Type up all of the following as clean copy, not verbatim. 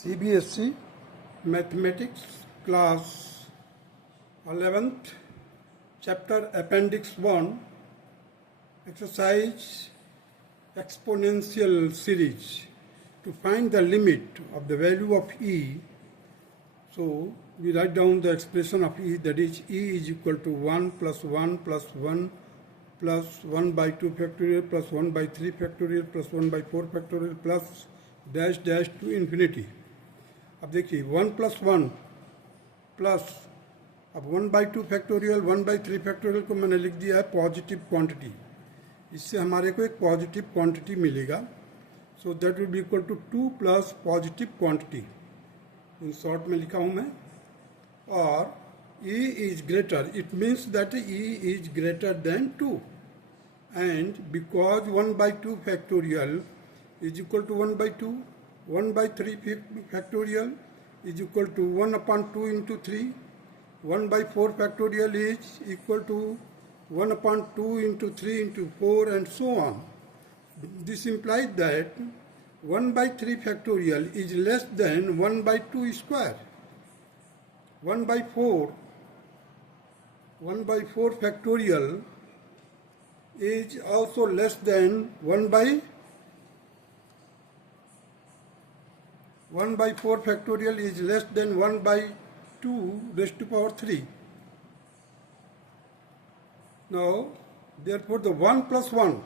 CBSE Mathematics Class 11th Chapter Appendix 1 Exercise Exponential Series. To find the limit of the value of E, so we write down the expression of E, that is E is equal to 1 plus 1 plus 1 plus 1 by 2 factorial plus 1 by 3 factorial plus 1 by 4 factorial plus dash dash to infinity. अब देखिए 1 plus 1 plus अब 1 by 2 factorial 1 by 3 factorial को मैंने लिख दिया है positive quantity. इससे हमारे को एक पॉजिटिव क्वांटिटी मिलेगा, so that will be equal to 2 plus positive quantity. In short में लिखा हूँ मैं। और E is greater, it means that E is greater than 2 and because 1 by 2 factorial is equal to 1 by 2, 1 by 3 factorial is equal to 1 upon 2 into 3. 1 by 4 factorial is equal to 1 upon 2 into 3 into 4 and so on. This implies that 1 by 3 factorial is less than 1 by 2 square. 1 by 4 factorial is also less than 1 by 4 factorial is less than 1 by 2 raised to power 3. Now, therefore, the 1 plus 1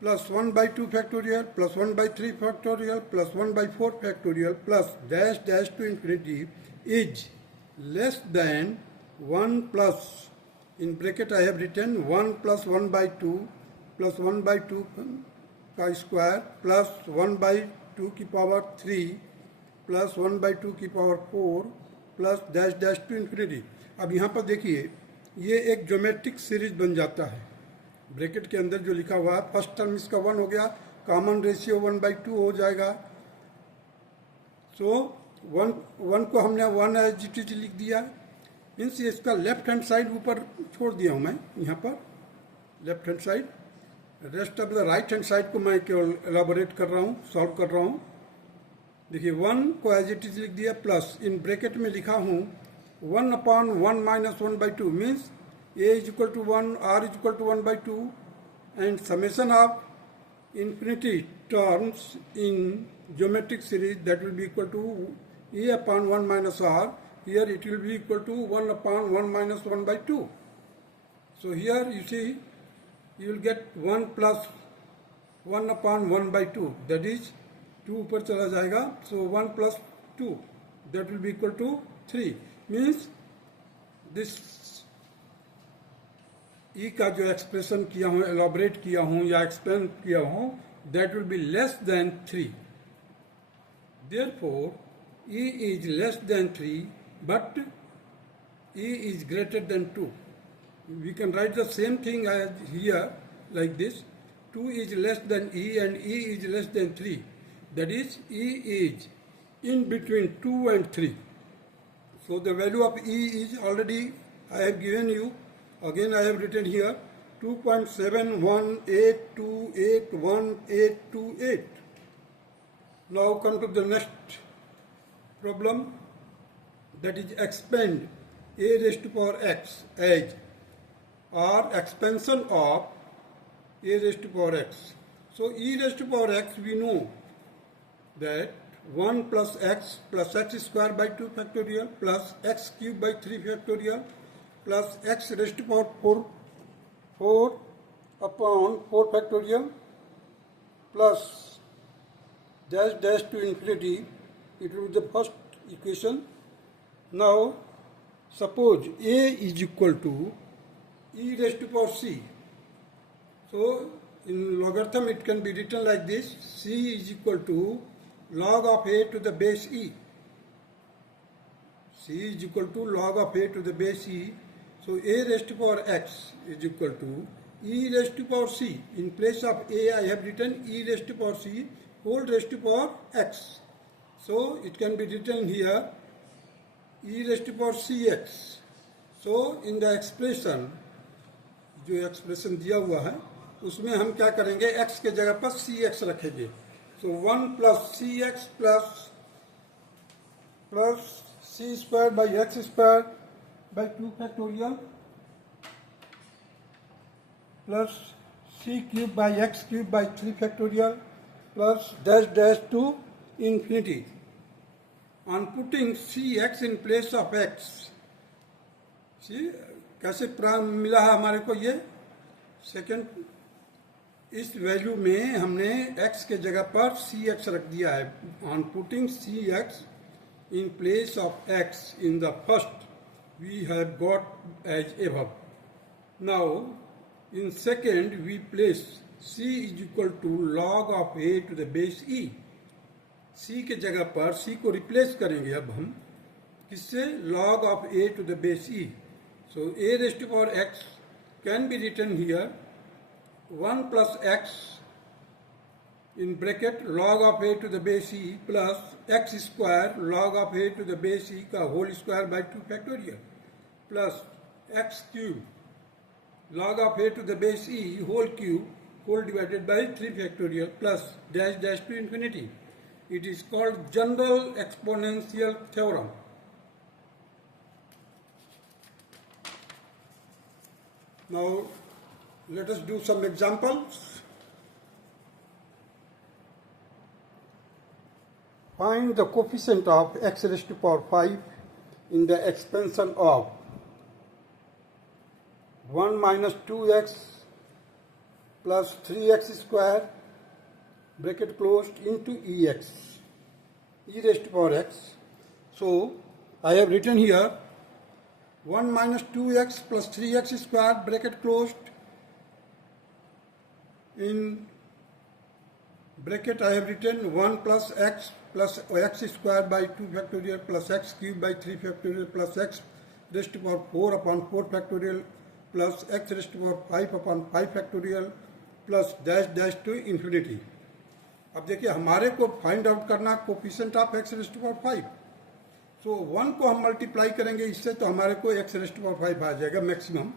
plus 1 by 2 factorial plus 1 by 3 factorial plus 1 by 4 factorial plus dash dash to infinity is less than 1 plus, in bracket I have written 1 plus 1 by 2 plus 1 by 2 का square plus 1 by 2 की power 3 plus 1 by 2 की power 4 plus dash dash to infinity. अब यहाँ पर देखिए ये एक geometric series बन जाता है। ब्रैकेट के अंदर जो लिखा हुआ है फर्स्ट टर्म इसका 1 हो गया, कॉमन रेशियो 1 बाई 2 हो जाएगा। सो 1 को हमने 1 एज इट इज लिख दिया, मीन्स इसका लेफ्ट हैंड साइड ऊपर छोड़ दिया हूँ मैं यहाँ पर, left hand side. Rest of the right hand side को मैं केवल एलाबोरेट कर रहा हूँ, सॉल्व कर रहा हूँ। देखिए 1 को एज इट इज लिख दिया प्लस इन ब्रैकेट में लिखा हूँ 1 upon 1 minus 1 by 2 means a is equal to 1, r is equal to 1 by 2 and summation of infinity terms in geometric series that will be equal to a upon 1 minus r, here it will be equal to 1 upon 1 minus 1 by 2। So here you see you will get 1 plus 1 upon 1 by 2, that is 2 ऊपर चला जाएगा, so 1 plus 2 that will be equal to 3, means this E का जो expression किया हूँ, elaborate किया हूँ या एक्सप्लेन किया हूँ, that will be less than 3. Therefore E is less than 3 but E is greater than 2. We can write the same thing as here like this. 2 is less than E and E is less than 3. That is E is in between 2 and 3. So the value of E is already I have given you. Again I have written here 2.7182818828. Now come to the next problem, that is expand a raised to power x as or expansion of a raised to power x. So e raised to power x, we know that 1 plus x square by 2 factorial plus x cube by 3 factorial plus x raised to power 4 upon 4 factorial plus dash dash to infinity. It will be the first equation. Now suppose a is equal to e raised to power c. So in logarithm it can be written like this: c is equal to log of a to the base e. c is equal to log of a to the base e. So a raised to power x is equal to e raised to power c. In place of a I have written e raised to power c whole raised to power x. So it can be written here e raised to power cx. So in the expression, जो expression दिया हुआ है उसमें हम क्या करेंगे, x के जगह पर cx रखेंगे। So 1 plus C X plus plus c square by x square by 2 factorial plus c cube by x cube by 3 factorial plus dash dash to infinity. On putting cx in place of x, see कैसे मिला है हमारे को ये second, इस value में हमने x के जगह पर cx रख दिया है. On putting cx in place of x in the first, we have got as above. Now in second we place c is equal to log of a to the base e. c के जगह पर c को replace करेंगे अब हम किससे, log of a to the base e. So a raised to power x can be written here 1 plus x in bracket log of a to the base e plus x square log of a to the base e का whole square by 2 factorial plus x cube log of a to the base e whole cube whole divided by 3 factorial plus dash dash to infinity. It is called general exponential theorem. Now let us do some examples. Find the coefficient of x raised to power 5 in the expansion of 1 minus 2x plus 3x square bracket closed into ex, e raised to power x. So I have written here 1 minus 2x plus 3x square bracket closed, in bracket I have written 1 plus x square by 2 factorial plus x cube by 3 factorial plus x raised to power 4 upon 4 factorial plus x raised to power 5 upon 5 factorial plus dash dash to infinity. अब देखिए हमारे को find out करना coefficient of x raise to power 5. So 1 को हम multiply करेंगे इससे तो हमारे को x रेज़ टू पावर 5 आ जाएगा मैक्सिमम.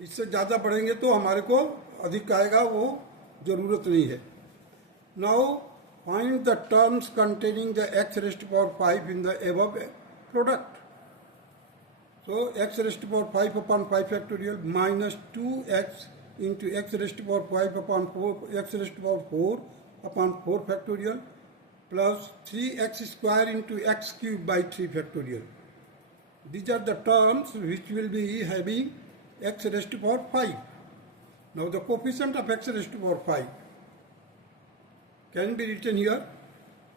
इससे ज़्यादा बढ़ेंगे तो हमारे को अधिक आएगा, वो ज़रूरत नहीं है. Now find the terms containing the x raise to power 5 in the above product. So x raise to power 5 upon 5 factorial minus 2x into x raised to power 5 upon 4 x raised to power 4 upon 4 factorial plus 3x square into x cube by 3 factorial. These are the terms which will be having x raised to power 5. Now the coefficient of x raised to power 5 can be written here.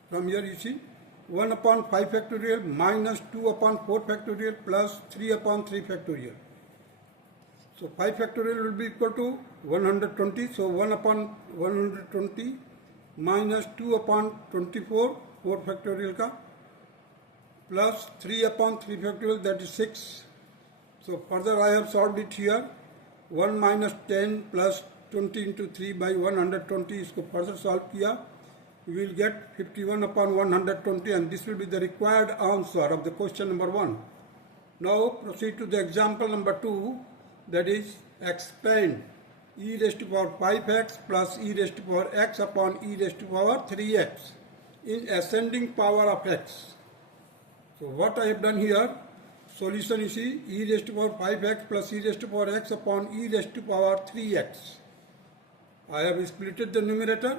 From here you see 1 upon 5 factorial minus 2 upon 4 factorial plus 3 upon 3 factorial. So 5 factorial will be equal to 120. So 1 upon 120 minus 2 upon 24, 4 factorial ka, plus 3 upon 3 factorial, that is 6. So further I have solved it here. 1 minus 10 plus 20 into 3 by 120. इसको further solve किया. We will get 51 upon 120 and this will be the required answer of the question number 1. Now proceed to the example number 2. That is expand e raised to power 5x plus e raised to power x upon e raised to power 3x in ascending power of x. So what I have done here, solution you see e raised to power 5x plus e raised to power x upon e raised to power 3x. I have splitted the numerator.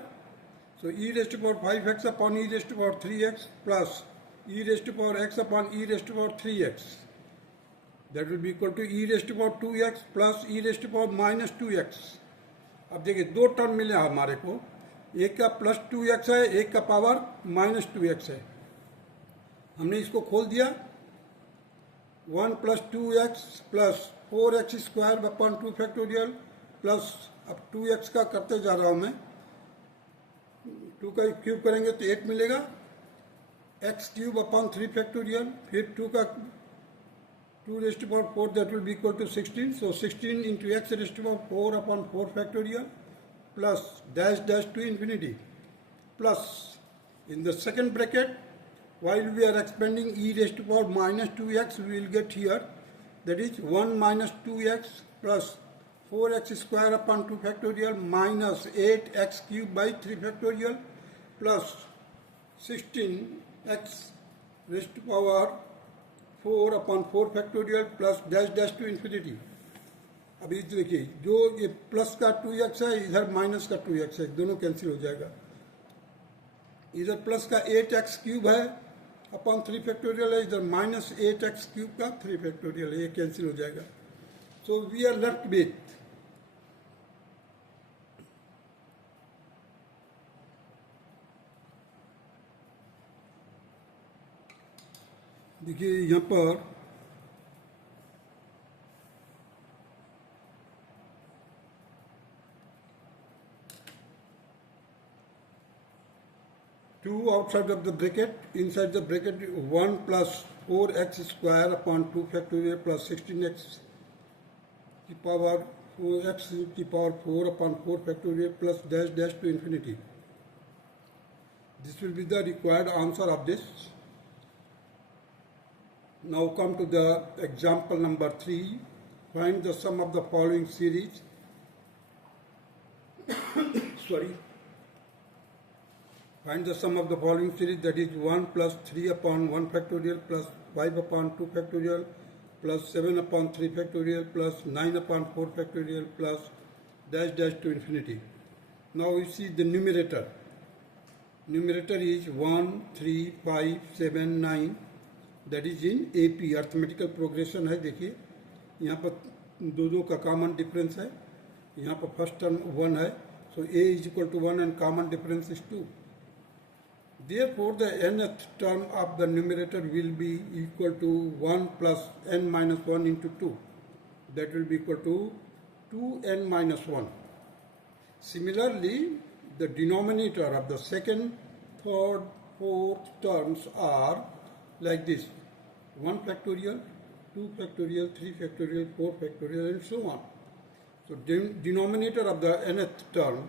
So e raised to power 5x upon e raised to power 3x plus e raised to power x upon e raised to power 3x. That will be equal to e raised to power 2x plus e raised to power minus 2x. अब देखिए दो term मिले हमारे को, एक का plus 2x है, एक का पावर माइनस 2x है. हमने इसको खोल दिया. 1 plus 2x plus 4x square upon 2 factorial plus, अब 2x का करते जा रहा हूँ मैं, 2 का क्यूब करेंगे तो 8 मिलेगा, x क्यूब अपॉन 3 फैक्टोरियल, फिर 2 का 2 raised to power 4, that will be equal to 16. So 16 into x raised to power 4 upon 4 factorial plus dash dash to infinity plus in the second bracket, while we are expanding e raised to power minus 2x, we will get here, that is 1 minus 2x plus 4x square upon 2 factorial minus 8x cube by 3 factorial plus 16x raise to power 4/4 factorial plus dash dash to infinity. अभी देखिए जो ये plus का 2x है, इधर minus का 2x है, दोनों कैंसिल हो जाएगा। इधर प्लस का 8x क्यूब है अपॉन 3 फैक्टोरियल है, इधर माइनस 8x क्यूब का 3 फैक्टोरियल है, ये कैंसिल हो जाएगा। So we are left with देखिए यहाँ पर 2 outside of the bracket, inside the bracket 1 plus 4x square upon 2 factorial plus 16x की पावर 4x की power 4 upon 4 factorial plus dash dash to infinity. This will be the required answer of this. Now come to the example number 3. Find the sum of the following series. Sorry. Find the sum of the following series, that is 1 plus 3 upon 1 factorial plus 5 upon 2 factorial plus 7 upon 3 factorial plus 9 upon 4 factorial plus dash dash to infinity. Now we see the numerator. Numerator is 1, 3, 5, 7, 9. That is in AP, arithmetical progression है। देखिए यहाँ पर दो का common difference है, यहाँ पर first term 1 है, so A is equal to 1 and common difference is 2. Therefore, the nth term of the numerator will be equal to 1 plus n minus 1 into 2. That will be equal to 2n minus 1. Similarly, the denominator of the second, third, fourth terms are like this: 1 factorial, 2 factorial, 3 factorial, 4 factorial, and so on. So, denominator of the nth term,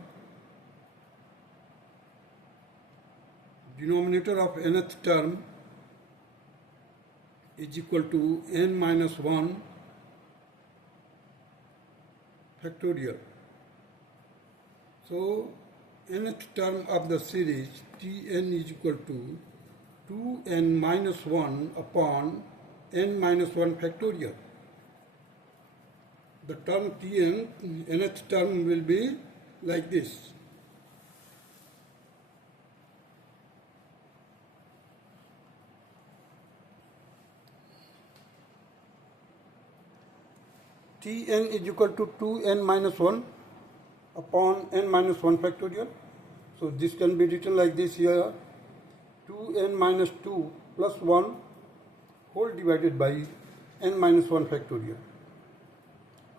denominator of nth term is equal to n minus 1 factorial. So, nth term of the series Tn is equal to 2n minus 1 upon n minus 1 factorial. The term Tn, nth term will be like this. Tn is equal to 2n minus 1 upon n minus 1 factorial. So this can be written like this here: 2n minus 2 plus 1 whole divided by n minus 1 factorial.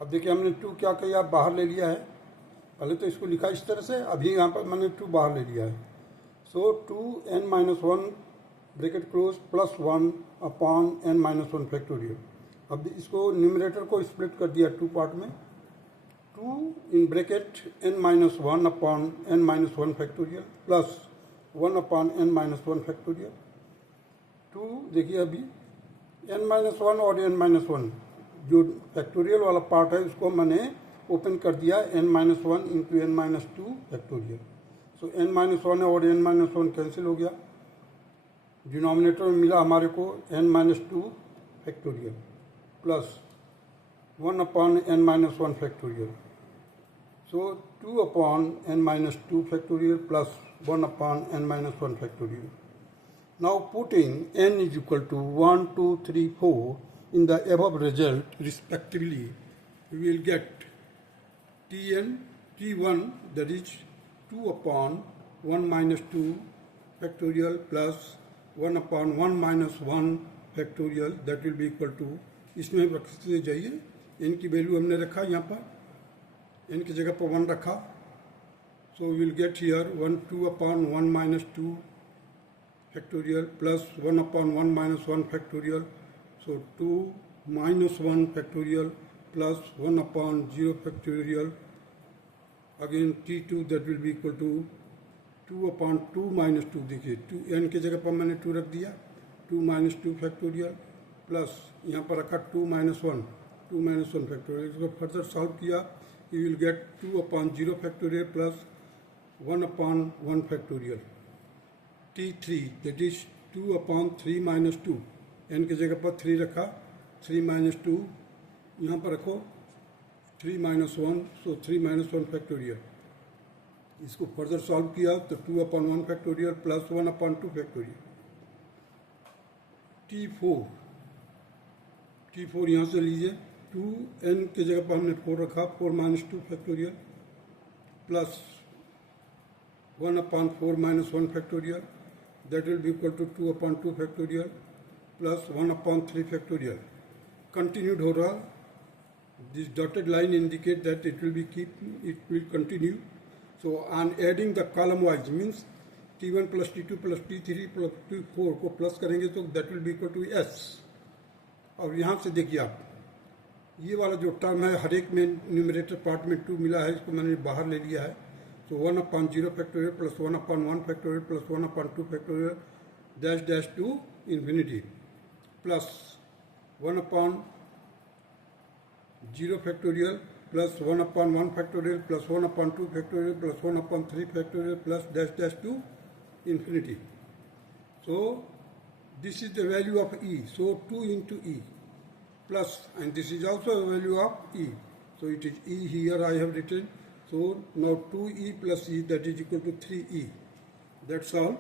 अब देखिए हमने 2 क्या किया, बाहर ले लिया है। पहले तो इसको लिखा इस तरह से, अभी यहाँ पर मैंने 2 बाहर ले लिया है। सो 2n minus 1 bracket close plus 1 upon n minus 1 factorial. अब इसको न्यूमरेटर को स्प्लिट कर दिया 2 पार्ट में। 2 in bracket n minus 1 upon n minus 1 factorial plus 1 upon n minus 1 factorial. 2 देखिए अभी n minus 1 और n minus 1 जो फैक्टोरियल वाला पार्ट है उसको मैंने ओपन कर दिया n minus 1 into n minus 2 factorial. सो n minus 1 और n minus 1 कैंसिल हो गया। डिनोमिनेटर में मिला हमारे को n minus 2 factorial plus 1 upon n minus 1 factorial. So 2 upon n minus 2 factorial plus 1 upon n minus 1 factorial. Now putting n is equal to 1, 2, 3, 4 in the above result respectively, we will get Tn, T1, that is 2 upon 1 minus 2 factorial plus 1 upon 1 minus 1 factorial, that will be equal to, इसमें रखते जाइए, n की value हमने रखा यहाँ पर, n की जगह पर 1 रखा। So we will get here 1, 2 upon 1 minus 2 factorial plus 1 upon 1 minus 1 factorial. So 2 minus 1 factorial plus 1 upon 0 factorial. Again T2, that will be equal to 2 upon 2 minus 2, देखिए 2 n की जगह पर मैंने 2 रख दिया, 2 minus 2 factorial प्लस यहाँ पर रखा 2 minus 1 factorial। इसको फर्दर सॉल्व किया, you will get 2 upon 0 factorial plus 1 upon 1 factorial. T3, that is 2/3 minus 2, n की जगह पर 3 रखा, 3 माइनस 2 यहाँ पर रखो, 3 माइनस 1, सो 3 माइनस 1 फैक्टोरियल। इसको फर्दर सॉल्व किया तो 2/1 फैक्टोरियल प्लस 1/2 फैक्टोरियल। T4 यहाँ से लीजिए, 2n की जगह पर हमने 4 रखा, 4 minus 2 factorial plus 1/4 minus 1 factorial, that will be equal to 2/2 factorial plus 1/3 factorial. Continued हो रहा, this dotted line indicate that it will continue. So on adding the column wise means T1 plus T2 plus T3 plus T4 को plus करेंगे तो that will be equal to S। और यहाँ से देखिए आप, ये वाला जो टर्म है हर एक में न्यूमरेटर पार्ट में 2 मिला है, इसको मैंने बाहर ले लिया है। So 1/0 factorial plus 1/1 factorial plus 1/2 factorial dash dash to infinity plus 1/0 factorial plus 1/1 factorial plus 1/2 factorial plus 1/3 factorial plus dash dash to infinity. So this is the value of E. So 2 into E plus, and this is also a value of E. So it is E here I have written. So now 2E plus E, that is equal to 3E. That's all.